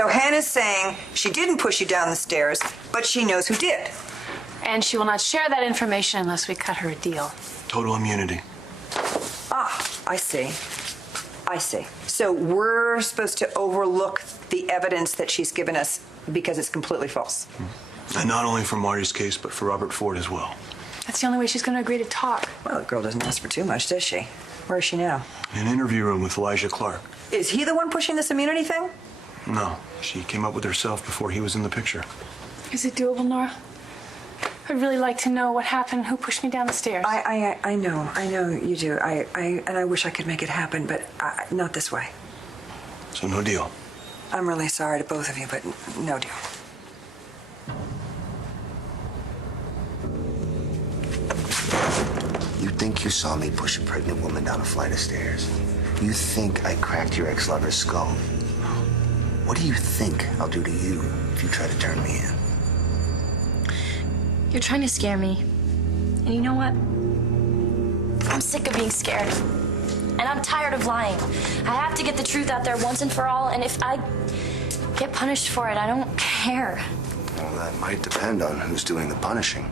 So Hannah's saying she didn't push you down the stairs, but she knows who did. And she will not share that information unless we cut her a deal. Total immunity. Ah, I see. I see. So we're supposed to overlook the evidence that she's given us because it's completely false. And not only for Marty's case, but for Robert Ford as well. That's the only way she's going to agree to talk. Well, the girl doesn't ask for too much, does she? Where is she now? In an interview room with Elijah Clark. Is he the one pushing this immunity thing? No, she came up with herself before he was in the picture. Is it doable, Nora? I'd really like to know what happened, who pushed me down the stairs. I know you do. And I wish I could make it happen, but not this way. So no deal. I'm really sorry to both of you, but no deal. You think you saw me push a pregnant woman down a flight of stairs? You think I cracked your ex-lover's skull? What do you think I'll do to you if you try to turn me in? You're trying to scare me. And you know what? I'm sick of being scared. And I'm tired of lying. I have to get the truth out there once and for all, and if I get punished for it, I don't care. Well, that might depend on who's doing the punishing.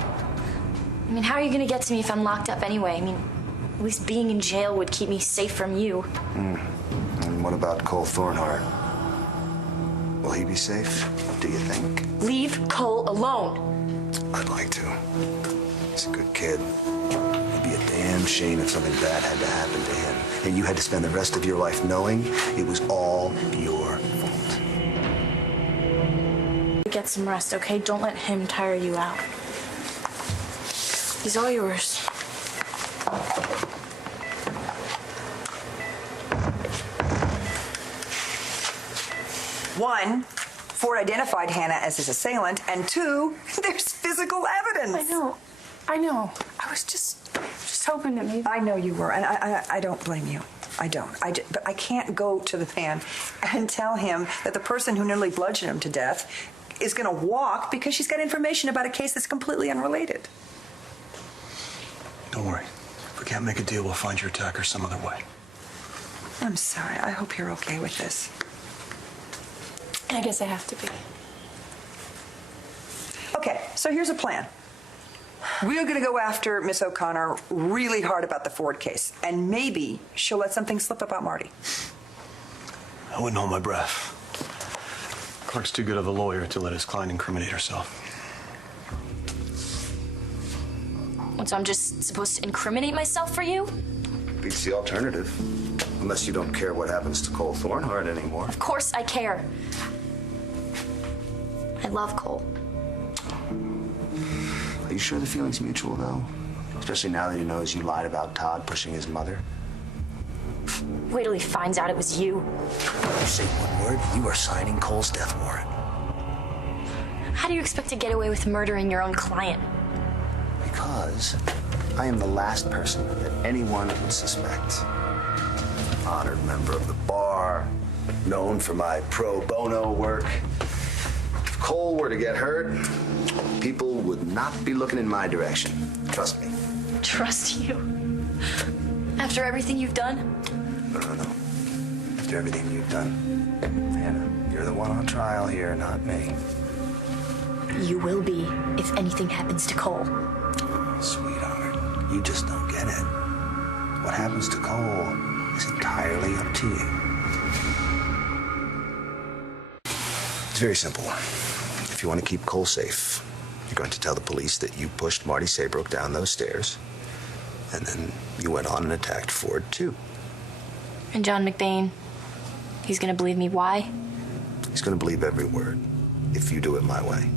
I mean, how are you gonna get to me if I'm locked up anyway? I mean, at least being in jail would keep me safe from you. And what about Cole Thornhart? Will he be safe, do you think? Leave Cole alone. I'd like to. He's a good kid. It'd be a damn shame if something bad had to happen to him, and you had to spend the rest of your life knowing it was all your fault. Get some rest, okay? Don't let him tire you out. He's all yours. One, Ford identified Hannah as his assailant, and two, there's physical evidence. I know. I was just hoping that maybe... I know you were, and I don't blame you. I don't. But I can't go to the fan and tell him that the person who nearly bludgeoned him to death is going to walk because she's got information about a case that's completely unrelated. Don't worry. If we can't make a deal, we'll find your attacker some other way. I'm sorry. I hope you're okay with this. I guess I have to be. Okay, so here's a plan. We're going to go after Miss O'Connor really hard about the Ford case, and maybe she'll let something slip about Marty. I wouldn't hold my breath. Clark's too good of a lawyer to let his client incriminate herself. So I'm just supposed to incriminate myself for you? Beats the alternative. Unless you don't care what happens to Cole Thornhart anymore. Of course I care. I love Cole. Are you sure the feeling's mutual, though? Especially now that he knows you lied about Todd pushing his mother? Wait till he finds out it was you. You say one word, you are signing Cole's death warrant. How do you expect to get away with murdering your own client? Because I am the last person that anyone would suspect. Honored member of the bar, known for my pro bono work. If Cole were to get hurt, people would not be looking in my direction. Trust me. Trust you? After everything you've done? No. After everything you've done. Hannah, you're the one on trial here, not me. You will be if anything happens to Cole. Sweetheart, you just don't get it. What happens to Cole is entirely up to you. It's very simple. If you want to keep Cole safe, you're going to tell the police that you pushed Marty Saybrook down those stairs, and then you went on and attacked Ford, too. And John McBain, he's gonna believe me. Why? He's going to believe every word, if you do it my way.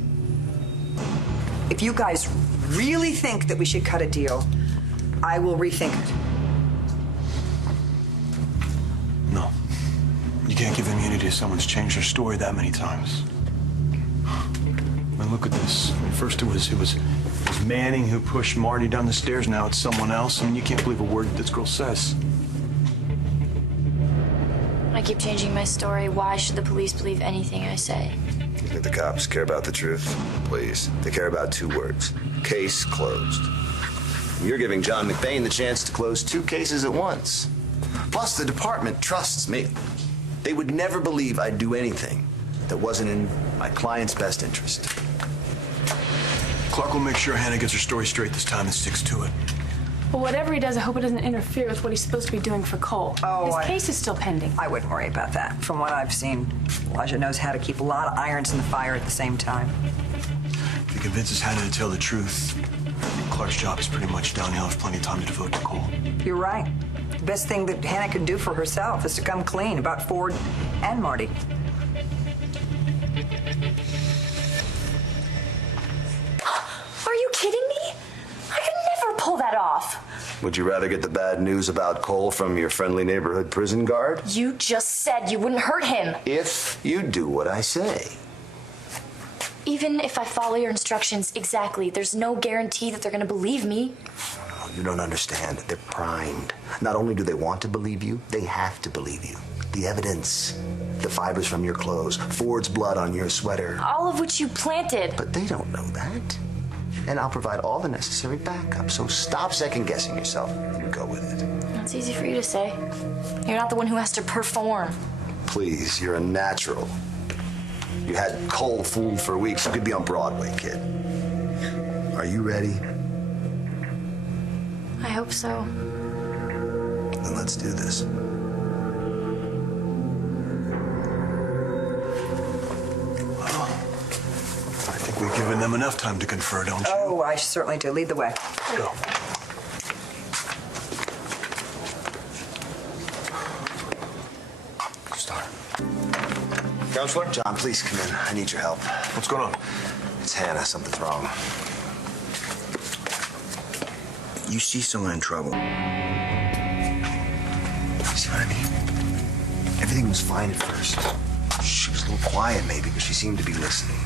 If you guys really think that we should cut a deal, I will rethink it. No. You can't give immunity to someone who's changed their story that many times. I mean, look at this. I mean, first it was Manning who pushed Marty down the stairs. Now it's someone else. I mean, you can't believe a word that this girl says. I keep changing my story. Why should the police believe anything I say? You think the cops care about the truth? Please. They care about two words. Case closed. You're giving John McBain the chance to close two cases at once. Plus, the department trusts me. They would never believe I'd do anything that wasn't in my client's best interest. Clark will make sure Hannah gets her story straight this time and sticks to it. Well, whatever he does, I hope it doesn't interfere with what he's supposed to be doing for Cole. Oh, His case is still pending. I wouldn't worry about that. From what I've seen, Elijah knows how to keep a lot of irons in the fire at the same time. If he convinces Hannah to tell the truth, Clark's job is pretty much done. He'll have plenty of time to devote to Cole. You're right. The best thing that Hannah can do for herself is to come clean about Ford and Marty. Are you kidding me? I could never pull that off. Would you rather get the bad news about Cole from your friendly neighborhood prison guard? You just said you wouldn't hurt him. If you do what I say. Even if I follow your instructions exactly, there's no guarantee that they're gonna believe me. Oh, you don't understand. They're primed. Not only do they want to believe you, they have to believe you. The evidence, the fibers from your clothes, Ford's blood on your sweater. All of which you planted. But they don't know that. And I'll provide all the necessary backup. So stop second-guessing yourself and go with it. That's easy for you to say. You're not the one who has to perform. Please, you're a natural. You had Cole fooled for weeks. You could be on Broadway, kid. Are you ready? I hope so. Then let's do this. I think we've given them enough time to confer, don't you? Oh, I certainly do. Lead the way. Go. Start. Counselor? John, please come in. I need your help. What's going on? It's Hannah. Something's wrong. You see someone in trouble. You see what I mean? Everything was fine at first. She was a little quiet, maybe, but she seemed to be listening.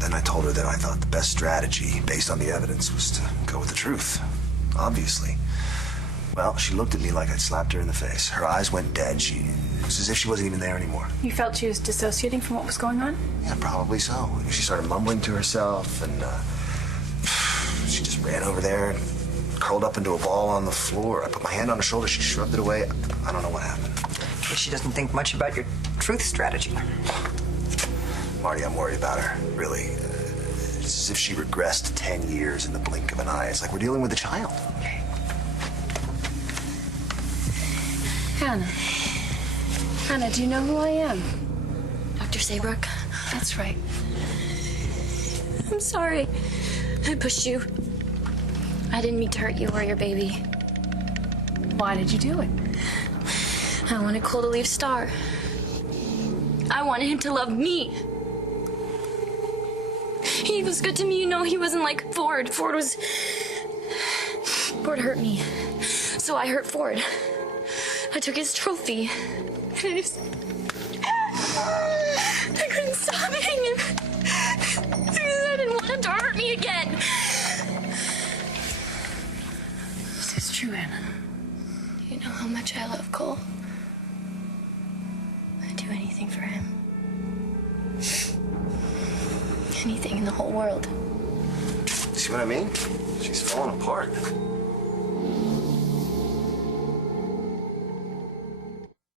Then I told her that I thought the best strategy, based on the evidence, was to go with the truth. Obviously. Well, she looked at me like I'd slapped her in the face. Her eyes went dead. It was as if she wasn't even there anymore. You felt she was dissociating from what was going on? Yeah, probably so. She started mumbling to herself, and she just ran over there and curled up into a ball on the floor. I put my hand on her shoulder. She shrugged it away. I don't know what happened. She doesn't think much about your truth strategy. Marty, I'm worried about her, really. It's as if she regressed 10 years in the blink of an eye. It's like we're dealing with a child. Hannah. Hannah, do you know who I am? Dr. Saybrook, That's right. I'm sorry. I pushed you. I didn't mean to hurt you or your baby. Why did you do it? I wanted Cole to leave Star. I wanted him to love me. He was good to me, you know. He wasn't like Ford. Ford hurt me. So I hurt Ford. I took his trophy. And I couldn't stop hitting him. Because I didn't want him to hurt me again. This is true, Hannah. You know how much I love Cole. I'd do anything for him. Anything in the whole world. See what I mean? She's falling apart.